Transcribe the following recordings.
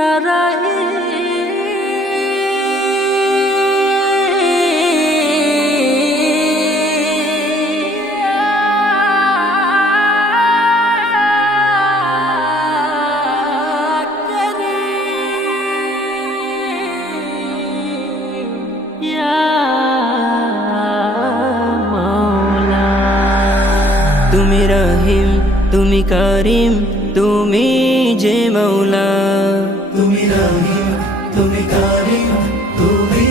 sarai তুমি রহিম তুমি করিম তুমি যে মৌলা। তুমি রহিম তুমি কারিম তুমি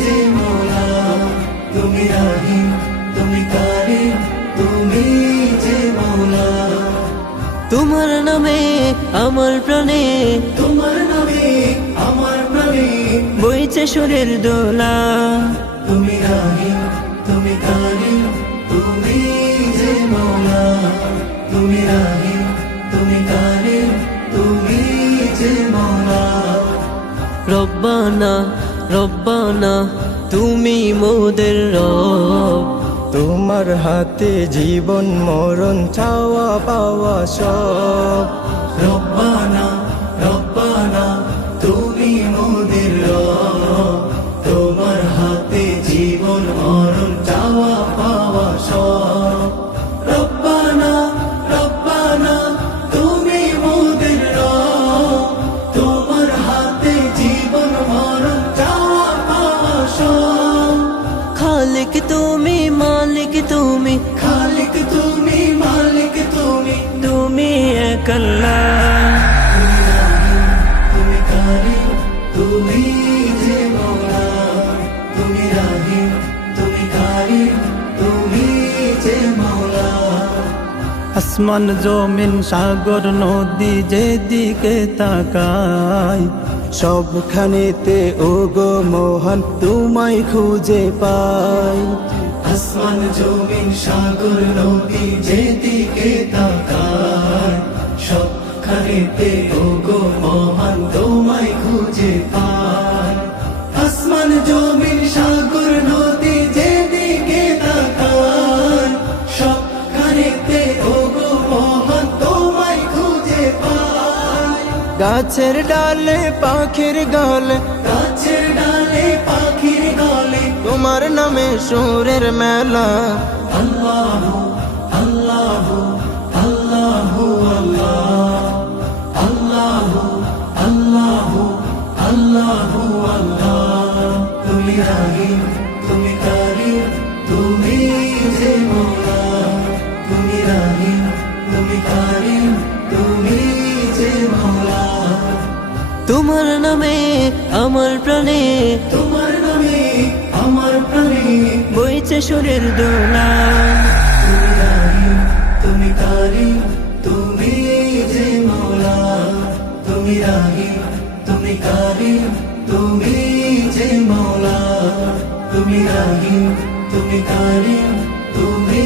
যে মৌলা। তুমি রহিম তুমি কারিম তুমি যে মৌলা। তোমার নামে আমার প্রাণে তোমার নামে আমার প্রাণে বইছে সুরের দোলা। তুমি রহিম তুমি কারিম তুমি তুমি রহিম তুমি কারিম তুমি যে মৌলা রব্বানা রব্বানা তুমি মোদের রব। তোমার হাতে জীবন মরণ চাওয়া পাওয়া সব। রব্বানা রব্বানা তুমি মোদের রব। তোমার হাতে জীবন মরণ চাওয়া পাওয়া সব। একল্লা তুমি কারিম তুমি যে মৌলা। তুমি রাহিম তুমি কারিম তুমি যে মৌলা। আসমান জমিন সাগর নদী যেদিকে তাকাই সবখানেতে ও গো মোহন তোমায় খুঁজে পাই। আসমান জমিন সাগর নদী যেদিকে তাকায় সবখানেতে ও গো মহান তোমায় খুঁজে পায় আসমান জমিন সাগর নদী যেদিকে তাকায় সবখানেতে ও গো মহান তোমায় খুঁজে পায় গাছের ডালে পাখির গালে গাছের ডালে পাখির গলে তোমার নামে সুরের মেলা। আল্লাহ তুমি রাহিম তুমি কারিম তুমি যে মৌলা তুমি রাহিম তুমি কারিম তুমি যে মৌলা তোমার নামে আমার প্রাণে তোমার নামে আমার প্রাণে বইছে সুরের দোলা তুমি রাহিম তুমি কারিম, তুমি যে মৌলা, তুমি রাহিম তুমি কারিম, তুমি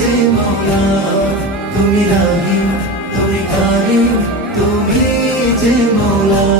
যে মৌলা, তুমি রাহিম তুমি কারিম, তুমি যে মৌলা।